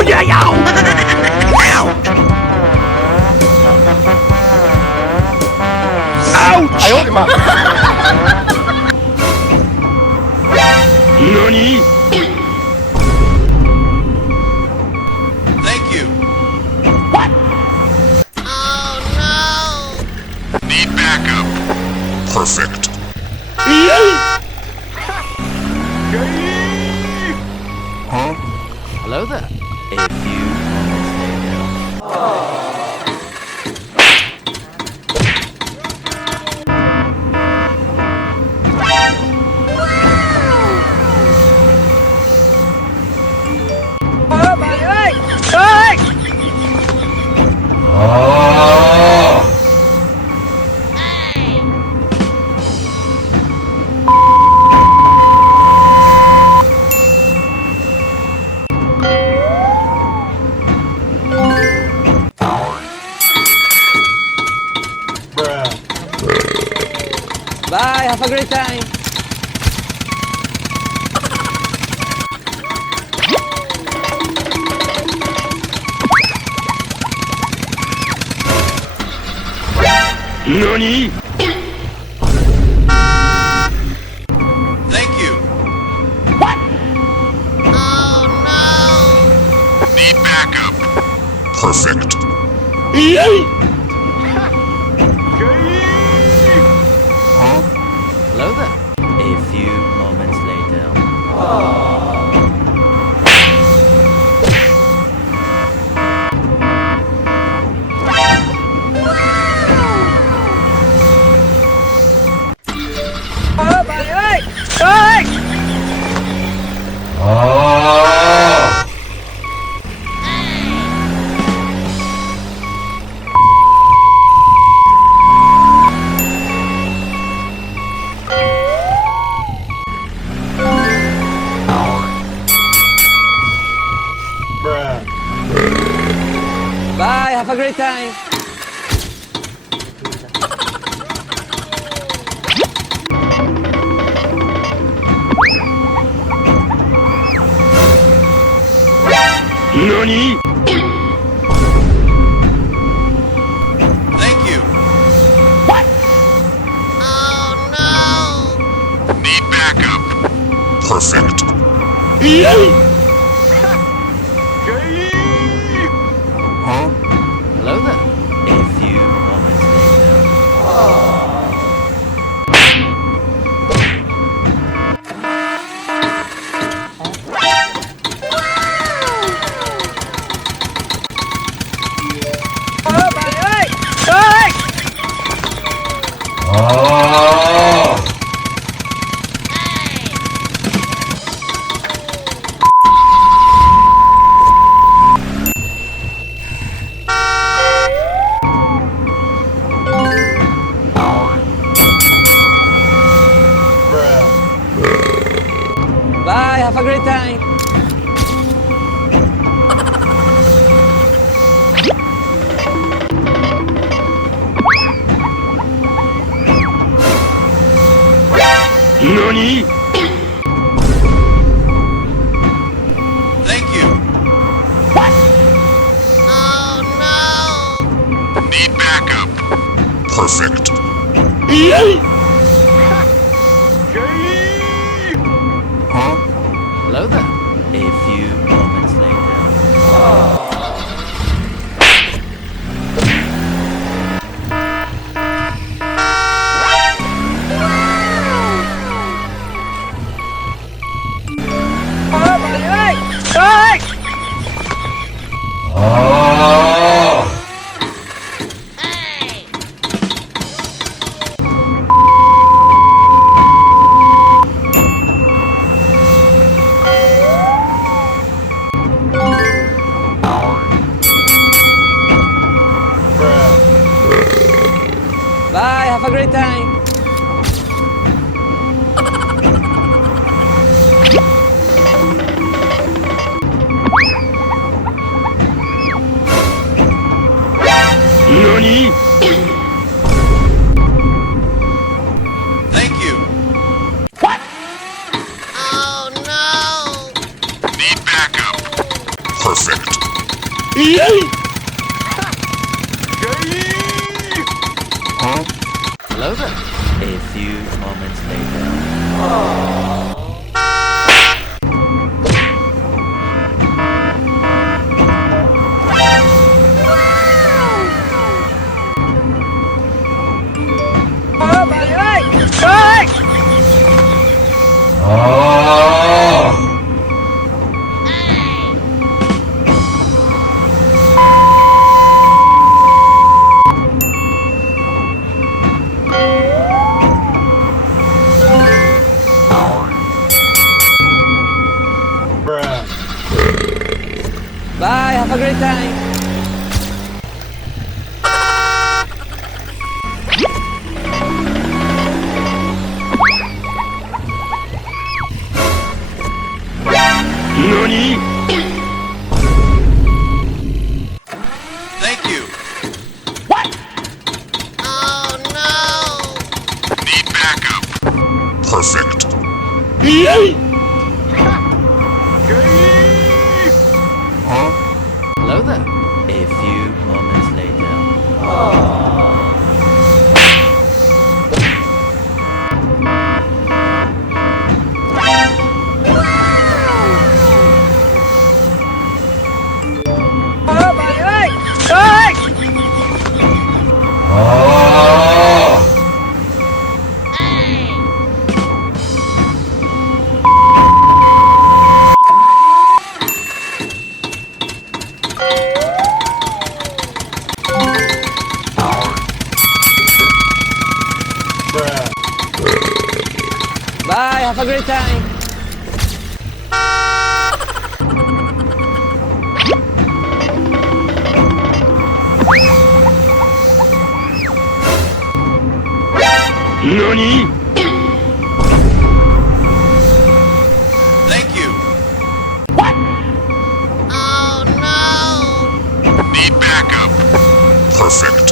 Oh yeah, yow! Ouch! Ouch! 哎呦我的妈！ NANI? Thank you. Need backup. Perfect. Huh? Hello there. A few moments later. Bye, have a great time. NANI? Thank you. Need backup. Perfect. Huh? Hello there. A few moments later. Bye, have a great time. NANI? Thank you. Need backup. Perfect. Huh? Hello there. A few moments later. Bye, have a great time. NANI? Thank you. Need backup. Perfect. Huh? Hello there. A few moments later. Huh? Hello there. A few moments later. Bye, have a great time. Thank you. Need backup. Perfect. Huh? Hello there. A few moments later. Bye, have a great time. Thank you. Need backup. Perfect.